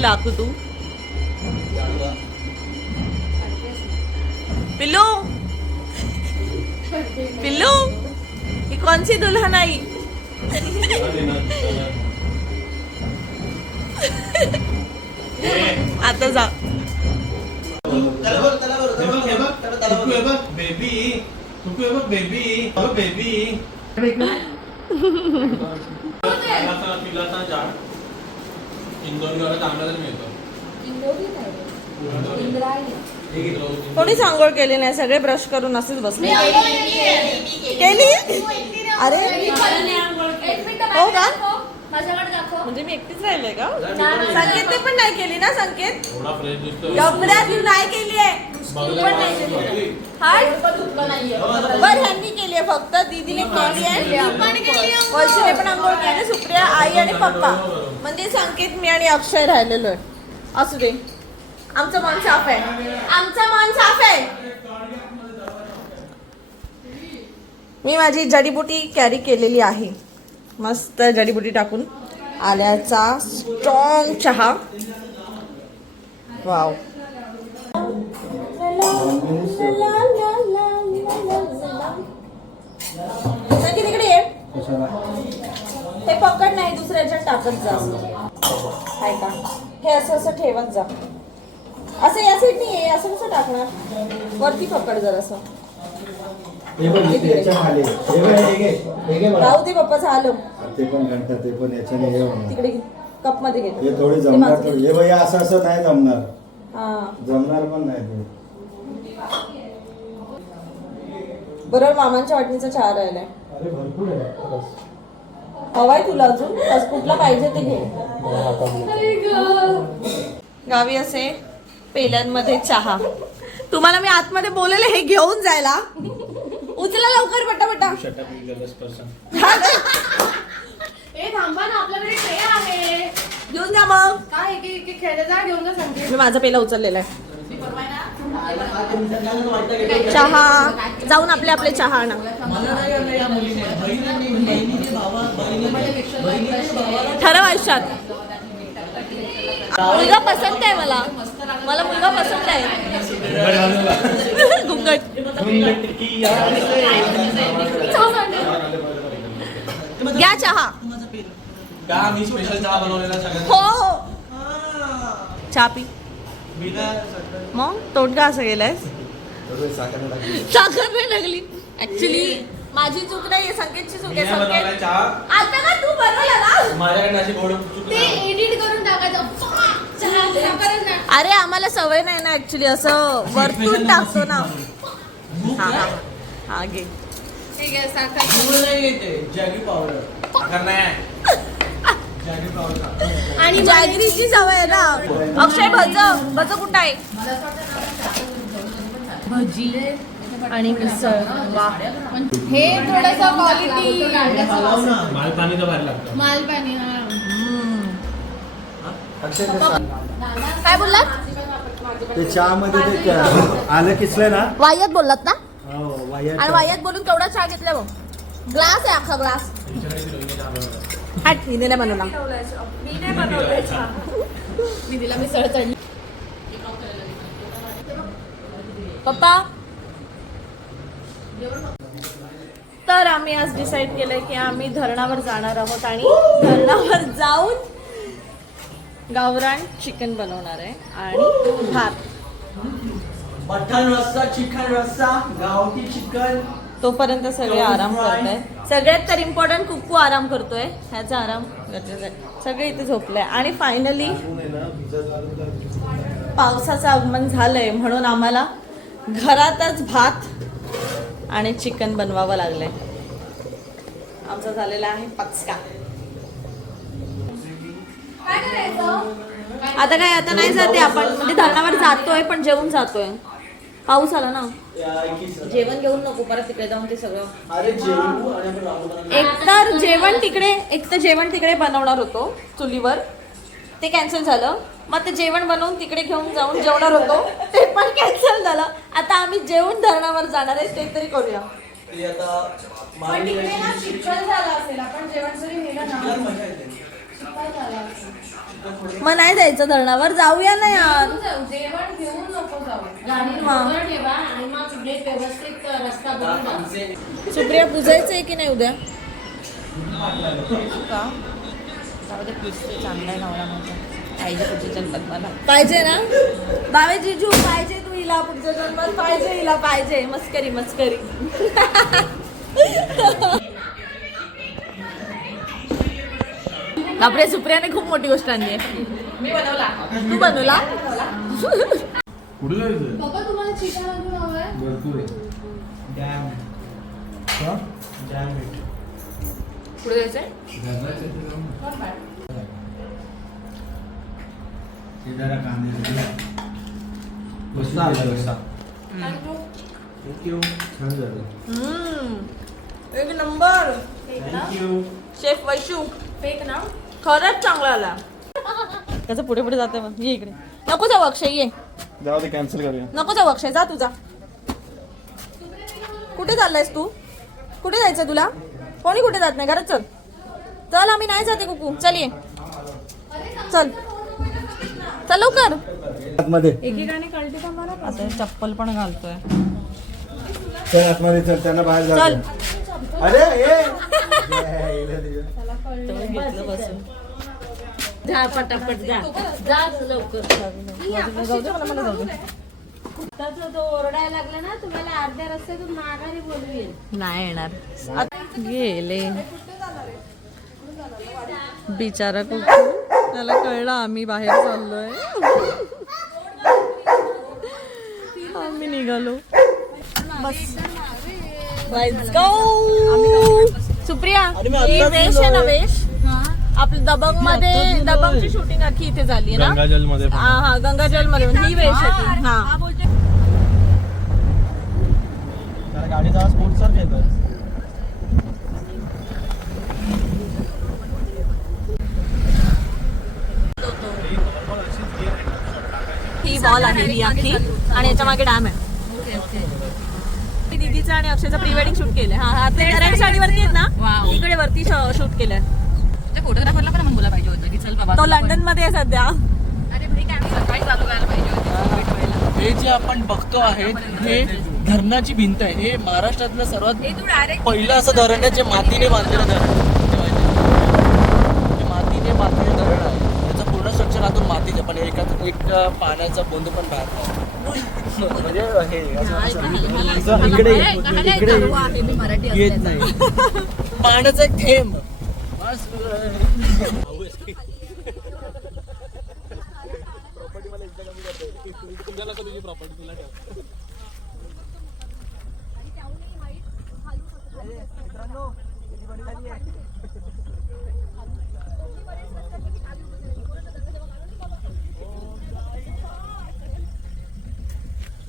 लाखू तू पिल्लू पिल्लू ये कौन सी दुल्हन आई आता जा बेबी बेबी बेबी पिलाचा झाड इंदोरी चांगला मिळतो कोणीच आंघोळ केली नाही सगळे ब्रश करून असेच बसले केली अरे हो का म्हणजे मी एकटीच राहिले का संकेतने पण नाही केली ना संकेत तू नाही केली आहे बर ह्यांनी केली आहे फक्त दीदीने केली आहे वर्षीने पण आंघोळ केली सुप्रिया आई आणि पप्पा म्हणजे संकेत मी आणि अक्षय राहिलेलो आहे असू दे आमचं मन साफ आहे आमचं मन साफ आहे मी माझी जडीबुटी कॅरी केलेली आहे मस्त जडीबुटी टाकून आल्याचा स्ट्रॉंग चहा वाव तिकडे ये हे पकड नाही दुसऱ्याच्यात टाकत जा काय का हे असं असं ठेवत जा असं या साईडने ये असं कसं टाकणार वरती पकड जर असं राहू दे पप्पा झालं ते पण घंटा ते पण याच्याने हे होणार तिकडे कप मध्ये घे हे थोडी जमणार हे भैया असं असं नाही जमणार जमणार पण नाही ते बरोबर मामांच्या वाटणीचा चहा राहिलाय अरे भरपूर आहे हवाय तुला अजून कुठला पाहिजे ते घे गावी असे पेल्यांमध्ये चहा तुम्हाला मी आतमध्ये बोलले हे घेऊन जायला उचला लवकर पटापटा थांबा ना आपल्याकडे ट्रे आहे घेऊन जा मग काय एक खेळले जा घेऊन जा सांगते मी माझा पेला उचललेला आहे चहा जाऊन आपले आपले चहा आणा ठरव आयुष्यात मुलगा पसंत आहे मला मुलगा पसंत आहे घुंगट घ्या चहा मी स्पेशल चहा बनवलेला सगळ्यांना हो चहा पी मग तोंडगा असं गेलाय साखर नाही लागली ऍक्च्युली माझी चूक नाहीये संकेतची चूक आहे संकेत चहा आता का तू बनवला ना माझ्याकडे अशी गोड चूक ते एडिट करून टाकायचं चहा साखरच नाही. अरे आम्हाला सवय नाही ना ऍक्च्युली असं वरतून टाकतो ना हा हा हा घे ठीक आहे साखर जॅगरी पावडर साखर नाही जॅगरी पावडर आणि जॅगरीची सवय आहे ना अक्षय भज कुठं आहे भजी आणि मिसळ वा हे थोडंसं क्वालिटी माल पाणी तर बाहेर लागतं मालपाणी काय बोललात ते चहा मध्ये ते आलं किसलंय ना वायात बोललात ना वाया आणि वायात बोलून केवढा चहा घेतला मग ग्लास आहे अख्खा ग्लास हट हिने नाही बनवला मी तिला मिसळ चढली पप्पा तर आम्ही आज डिसाईड केलंय की आम्ही धरणावर जाणार आहोत आणि धरणावर जाऊन गावरान चिकन बनवणार आहे आणि भात मटन रस्सा चिकन रस्सा गावठी चिकन तोपर्यंत सगळे आराम करतायत सगळ्यात तर इम्पॉर्टंट कुक्कू आराम करतोय ह्याचा आराम गरजेचा आहे सगळे इथे झोपले आणि फायनली पावसाचं आगमन झालंय म्हणून आम्हाला घरातच भात आणि चिकन बनवावं लागलंय आमचा झालेला आहे पचका आता काय आता नाही जाते आपण म्हणजे धरणावर जातोय पण जेवून जातोय पाऊस आला ना जेवण घेऊन नको परत तिकडे जाऊन ते सगळं अरे जेवू आणि आपण राहू एक तर जेवण तिकडे बनवणार होतो चुलीवर ते कॅन्सल झालं मग ते जेवण बनवून तिकडे घेऊन जाऊन जेवणार होतो ते पण कॅन्सल झालं आता आम्ही जेवण धरणावर जाणार आहे ते तरी करूया ते आता पण तिकडे ना चिकन झालं असेल आपण जेवण जरी नेलं ना मजा येते चिकन झालं असेल मग नाही जायचं धरणावर, जाऊया ना यार. जेवण घेऊन नको जाऊ. गाडी हा. लवकर ठेवा आणि मग नीट व्यवस्थित रस्ता बनवा. सुप्रिया पुजायचंय की नाही उद्या? का? चांगला नवरा माझा. पाहिजे पुढच्या जन्मात मला. पाहिजे ना बावे जिजू, पाहिजे तू हिला पुढच्या जन्मात, पाहिजे हिला, पाहिजे. मस्करी मस्करी. बापरे, सुप्रियाने खूप मोठी गोष्ट आणली आहे. मी बनवला. तू बनवला? कुठे जायचं? पप्पा तुम्हाला चिकन अजून हवंय? भरपूर आहे. पुढे जायचंय? एक नंबर. शेफ वैशू फेक ना. खरंच चांगला आला. त्याचं पुढे पुढे जाते मग. ये इकडे. नको जाऊ अक्षय, ये. जाऊ दे, कॅन्सल करूया. नको जाऊ अक्षय, जा तुझा. कुठे चाललायस तू? कुठे जायचं तुला? कोणी कुठे जात नाही, घरात चल. चल, आम्ही नाही जाते कुकू. चल ये. चल चल लवकर. आतमध्ये एकेकाने कळते का मला? आता चप्पल पण घालतोय. चल आतमध्ये, चल त्यांना बाहेर जाऊ चल. दे. अरे ये. घेतलं बसून. जा पटापट जा. जा लवकर. जाऊ दे मला, जाऊ दे. तो ओरडायला लागला ना तुम्हाला अर्ध्या रस्त्यातून माघारी बोलवेल. नाही येणार. आता गेले बिचारा कुकू. त्याला कळलं आम्ही बाहेर चाललोय. आम्ही निघालो. बस लेट्स गो. सुप्रिया, ही वेश आहे ना, वेश आपलं दबंग मध्ये, दबंगची शूटिंग अख्खी इथे झाली ना. गंगाजल मध्ये. हा, गंगाजल मध्ये ही वेश आहे ती. हा, गाडीचा आवाज स्पोर्ट्सर घेतात. ही वॉल आहे ही अख्खी आणि याच्या मागे डॅम आहे. दीदीचं आणि अक्षयचं प्री वेडिंग शूट केलंय. हा, ते रेड साडीवरती आहेत ना, इकडे वरती शूट केलंय. फोटोग्राफरला पण बोला पाहिजे होतं की चल बाबा. तो लंडन मध्ये आहे सध्या. अरे भाई कॅमेरा सकाळी चालू करायला पाहिजे होती. हे जे आपण बघतो आहे हे धरणाची भिंत आहे. हे महाराष्ट्रातलं सर्वात पहिलं असं धरण आहे जे मातीने बांधलेलं धरण आहे. हे मातीने बांधलेलं धरण आहे. त्याचं पूर्ण स्ट्रक्चर आतून मातीचं, पण एक पाण्याचा बोंद पण बाहेर नाही. म्हणजे हे असं इकडे येत नाही. पाण्याचा एक थेंब बस.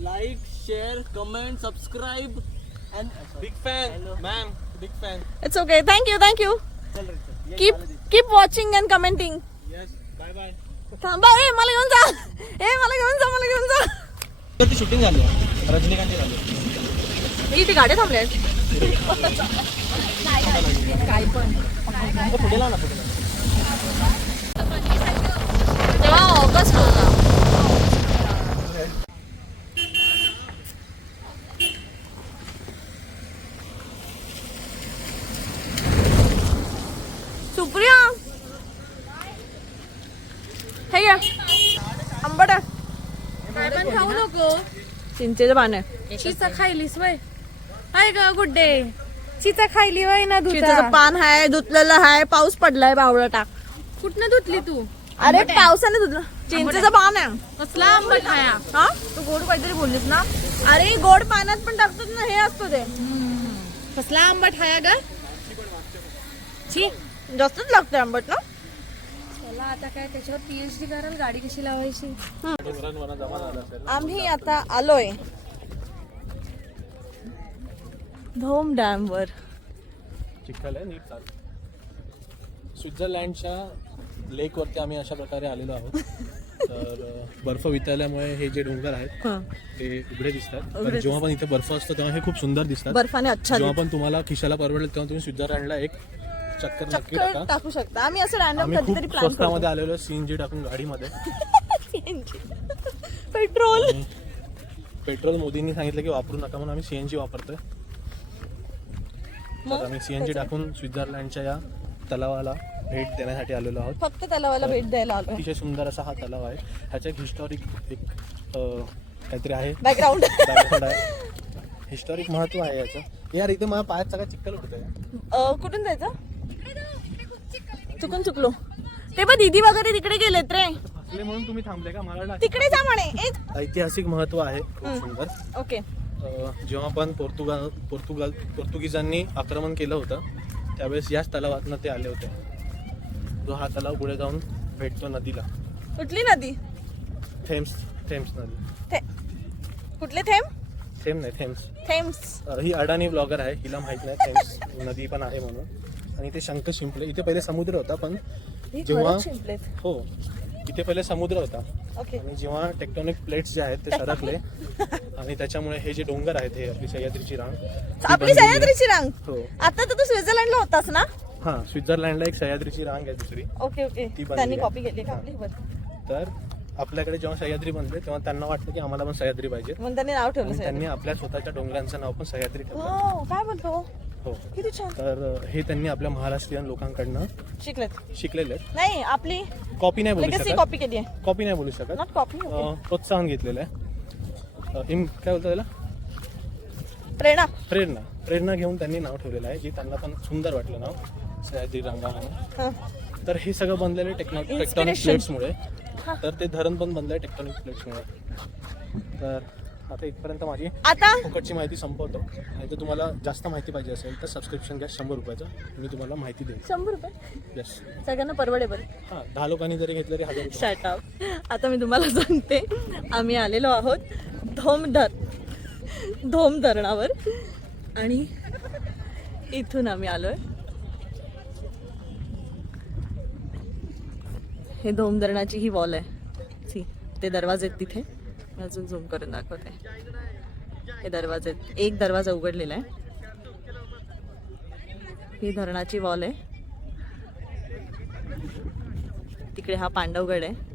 Like, share, comment, subscribe, and Big fan, ma'am. Big fan. It's okay. Thank you. Keep watching and commenting. Yes. Bye bye. थांबा. मला घेऊन जा. मला घेऊन जा. ती शूटिंग झाली रजनीकांतची झाली. इथे गाड्या थांबल्या आहेत. काय पण पुढे लाव ना, पुढे लाव. तेव्हा ऑगस्ट होता. सुप्रिया, हे घ्या आंबट आहे. काय पण खाऊ नको. चिंचेचं पान आहे. चिचा खायलीस वय. हाय ग गुड्डे, चिचा खायली वय ना चिंचेचं दुधा. पान आहे, धुतलेलं आहे. पाऊस पडलाय बावळटा. कुठनं धुतली तू? अरे पावसाने धुतलं. चिंचेचं पान आहे. कसला आंबट हाया. हा, तू गोड काहीतरी बोललीस ना. अरे गोड पाण्यात पण टाकतात ना, हे असतं ते. कसला आंबट हाया ग. छी, जास्तच लागते आंबट ना. चला आता काय त्याच्यावर PhD कराल. गाडी कशी लावायची. आम्ही आता आलोय धोम डॅम वर. चिखल आहे, नीट चाल. स्वित्झर्लंडच्या लेकवरती आम्ही अशा प्रकारे आलेलो आहोत. तर बर्फ वितळल्यामुळे हे जे डोंगर आहेत ते उघडे दिसतात. पण जेव्हा पण इथे बर्फ असतो तेव्हा हे खूप सुंदर दिसतात. बर्फाने अच्छा जेव्हा पण तुम्हाला खिशाला परवडेल तेव्हा तुम्ही स्वित्झर्लंडला एक चक्कर नक्की चक्कर टाका. टाकू शकता. आम्ही असं रॅन्डम आम्ही कधीतरी खूप प्लॅन स्वस्तामध्ये आलेलो सीएनजी टाकून गाडीमध्ये. पेट्रोल. आणि पेट्रोल मोदींनी सांगितलं की वापरू नका म्हणून आम्ही सीएनजी वापरतोय. तर आम्ही सीएनजी टाकून स्वित्झर्लंडच्या या तलावाला भेट देण्यासाठी आलेलो आहोत. फक्त तलावाला भेट द्यायला आलोय. अतिशय सुंदर असा हा तलाव आहे. ह्याचं एक हिस्टॉरिक एक काहीतरी आहे, बॅकग्राऊंड. background आहे. हिस्टॉरिक महत्व आहे याचं. यार इथे मला पायात सगळं चिखल होतं. कुठून जायचं? चुकून चुकलो. ते पण दीदी वगैरे तिकडे गेलेत रे. असले म्हणून तुम्ही थांबले का? मला वाटलं तिकडे जा म्हणे. ऐतिहासिक महत्व आहे खूप सुंदर. ओके. जेव्हा पण पोर्तुगीजांनी आक्रमण केलं होतं त्यावेळेस याच तलावातनं ते आले होते. जो हा तलाव पुढे जाऊन भेटतो नदीला. कुठली नदी? थेम्स नदी. कुठले थेंब? थेम नाही, थेम्स. थेम्स. ही अडाणी ब्लॉगर आहे, हिला माहित नाही थेम्स नदी पण आहे म्हणून. आणि ते शंख शिंपले. इथे पहिले समुद्र होता पण जेव्हा शिंपलेत. हो इथे पहिले समुद्र होता ओके. आणि जेव्हा टेक्टॉनिक प्लेट्स जे आहेत ते सरकले आणि त्याच्यामुळे हे जे डोंगर आहेत हे आपली सह्याद्रीची रांग ती आपली बनलेली आहे. सह्याद्रीची रांग. हो आता तर तू स्वित्झर्लंडला होतास ना? हा, स्वित्झर्लंडला एक सह्याद्रीची रांग आहे दुसरी. Okay okay. ती बनली त्यांनी आहे. कॉपी केली का आपली? बरं. तर आपल्याकडे जेव्हा सह्याद्री बनले तेव्हा त्यांना वाटलं की आम्हाला पण सह्याद्री पाहिजे म्हणून त्यांनी नाव ठेवलं आणि सह्याद्री. त्यांनी आपल्या स्वतःच्या डोंगरांचं नाव पण सह्याद्री ठेवलं. हो, काय बोलतो? हो, किती छान. तर हे त्यांनी आपल्या महाराष्ट्रीयन लोकांकडनं शिकलेत. शिकलेले आहेत. नाही, आपली कॉपी नाही बोलू लेगसी शकत. कॉपी केली आहे. कॉपी नाही बोलू शकत. Not copy. प्रोत्साहन घेतलेलं आहे. काय बोलतो त्याला? प्रेरणा. प्रेरणा घेऊन त्यांनी नाव ठेवलेलं आहे, जे त्यांना पण सुंदर वाटलं नाव सह्याद्री रांगा म्हणून. हं. तर हे सगळं बनलेलं टेक्टॉनिक Inspiration. प्लेट्समुळे. तर ते धरण पण बनलंय टेक्टॉनिक प्लेट्समुळे. तर आता इथपर्यंत माझी आता फुकटची माहिती संपवतो. आणि जर तुम्हाला जास्त माहिती पाहिजे असेल तर सबस्क्रिप्शन घ्या 100 रुपयाचं. मी तुम्हाला माहिती देईन. 100 रुपये येस. सगळ्यांना परवडेबल. हां, 10 लोकांनी जरी घेतलं तरी 1000 रुपये. Shut up. आता मी तुम्हाला सांगते, आम्ही आलेलो आहोत धोम धरणावर आणि इथून आम्ही आलोय. हे धोम धरणाची ही वॉल आहे. सी, ते दरवाजे आहेत तिथे. मी अजून झूम करून दाखवते. हे दरवाजे आहेत. एक दरवाजा उघडलेला आहे. ही धरणाची वॉल आहे. तिकडे हा पांडवगड आहे.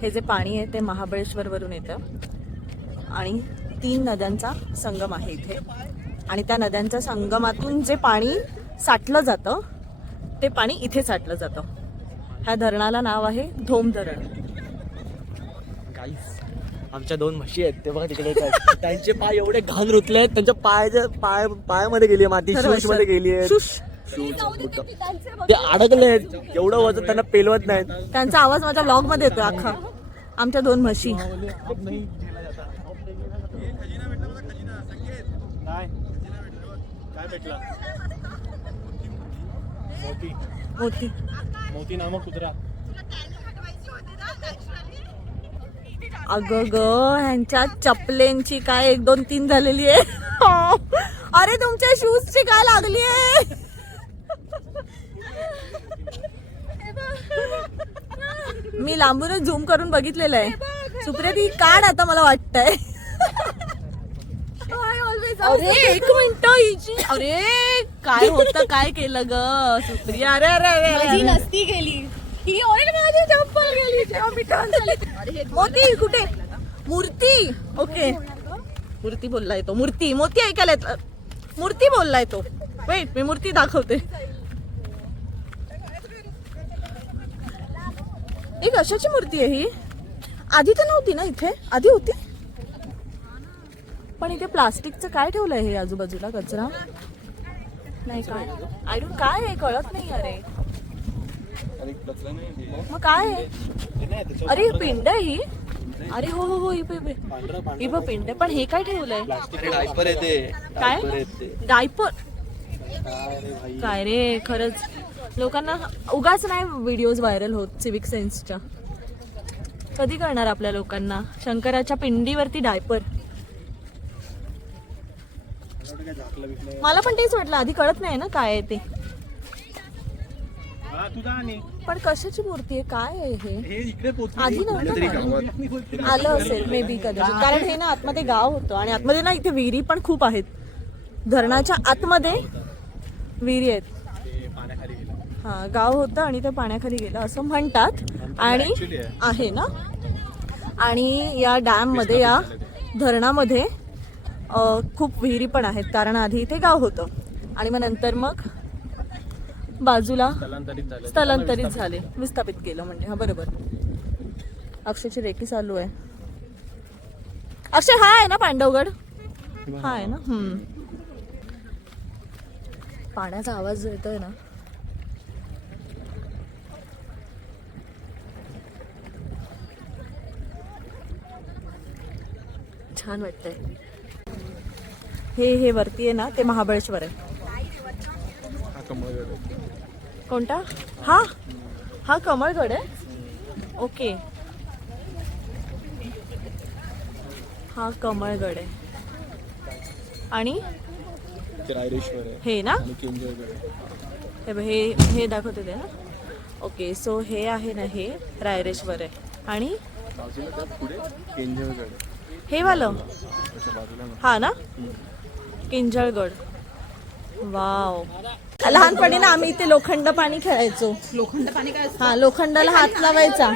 हे जे पाणी आहे ते महाबळेश्वर वरून येतं आणि 3 नद्यांचा संगम आहे इथे. आणि त्या नद्यांच्या संगमातून जे पाणी साठलं जातं ते पाणी इथे साठलं जातं. ह्या धरणाला नाव आहे धोम धरण. गाईस, आमच्या 2 म्हशी आहेत ते बघा तिकडे. त्यांचे पाय एवढे घाण रुतले आहेत. त्यांच्या पायामध्ये गेली माती, शूज मध्ये गेली आहे. शुश. ते अडकले. एवढं वजन त्यांना पेलवत नाहीत. त्यांचा आवाज माझ्या ब्लॉग मध्ये येतो अख्खा. आमच्या 2 म्हशी. काय भेटला? मोती नामक कुत्रा. अगं ग, ह्यांच्या चपलेंची काय 1 2 3 झालेली आहे. अरे तुमच्या शूजची काय लागली आहे? मी लांबूनच झूम करून बघितलेलं आहे. सुप्रिया ती काढ आता, मला वाटतंय. अरे 1 मिनिट हिची. अरे काय होतं, काय केलं ग सुप्रिया? अरे अरे अरे नसती गेली ही ऑइल माझी चप्पल गेली जेव्हा मी टर्न झाली. मोती कुठे? मूर्ती. ओके, मूर्ती बोललाय तो. मूर्ती मोती ऐकायला येत. मूर्ती बोललाय तो. वेट, मी मूर्ती दाखवते. एक अशाची मूर्ती आहे ही. आधी तर नव्हती ना इथे? आधी होती पण इथे प्लास्टिकचं काय ठेवलंय हे आजूबाजूला? कचरा नाही काय? आय डोंट, काय आहे कळत नाही. अरे मग काय आहे? अरे ही पिंड आहे ही. अरे हो हो हो, ही पिंड आहे. पण हे काय ठेवलंय? डायपर येते. काय डायपर? काय रे, खरंच लोकांना उगाच नाही व्हिडिओज व्हायरल होत सिविक सेन्सच्या. कधी करणार आपल्या लोकांना? शंकराच्या पिंडीवरती डायपर. मला पण तेच वाटलं आधी, कळत नाही ना काय आहे ते. पण कशाची मूर्ती आहे, काय आहे हे? हे इकडे पोहोचले आधी नव्हतं ना? आलं असेल मे बी कदाचित, कारण हे ना आतमध्ये गाव होतं आणि आतमध्ये ना इथे विहिरी पण खूप आहेत. धरणाच्या आतमध्ये विहिरी आहेत. ते पाण्याखाली गेलं. हा, गाव होतं आणि ते पाण्याखाली गेलं असं म्हणतात. आणि Actually आहे ना, आणि या डॅम मध्ये, या धरणामध्ये खूप विहिरी पण आहेत, कारण आधी इथे गाव होतं आणि मग नंतर मग बाजूला स्थलांतरित झाले, विस्थापित केलं म्हणजे. हा बरोबर. अक्षयची रेकी चालू आहे. अक्षय, हा आहे ना पांडवगड? हा आहे ना. पाण्याचा आवाज जो येतोय ना, छान वाटतंय. हे वरती आहे ना, ते महाबळेश्वर आहे. हा कमळगड आहे. कोणता? हा कमळगड आहे. ओके, हा कमळगड आहे. आणि ते रायरेश्वर आहे हे ना, आणि किंजळगड आहे. हे बघ, हे दाखवते ते ना. ओके, सो हे आहे ना, हे रायरेश्वर आहे. आणि बाजूला त्या पुढे किंजळगड आहे. हे वालं, त्याच्या बाजूला ना. हा ना, किंजळगड. वाव. लहानपणी ना आम्ही इथे लोखंड पाणी खेळायचो. लोखंड पाणी काय हा, लोखंडाला हात लावायचा.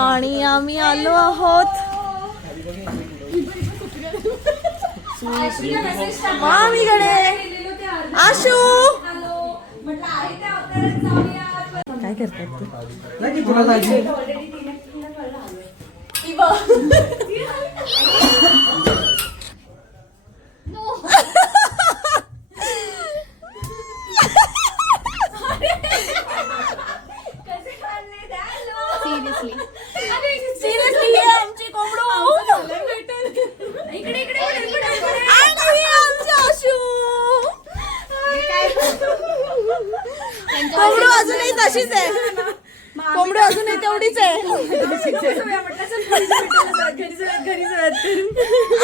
आणि आम्ही आलो आहोत मामीकडे. आशू, काय करतात सिरियसली? हे आमची कोंबडू. आणि ही आमची आशू. कोंबडू अजूनही तशीच आहे. कोंबडू अजूनही तेवढीच आहे.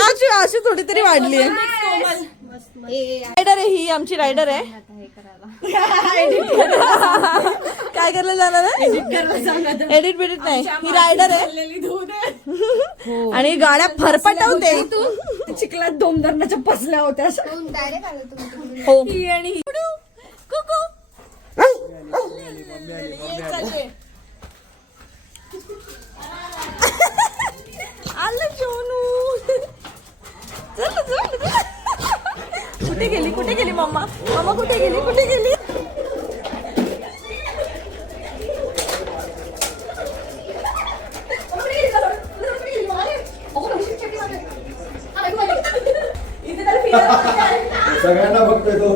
आशू आशू थोडी तरी वाढली आहे. रायडर आहे ही, आमची रायडर आहे. काय करायला जाणार आहे? एडिट बिडिट नाही, ही रायडर आहे. आणि गाड्या फरफटवते. चिखलात दोन धरणाच्या पसल्या होत्या. हो. आणि कुकू. आलं सोनू. चल चल. कुठे गेली मम्मा? मम्मा कुठे गेली? सगळ्यांना बघतोय तो.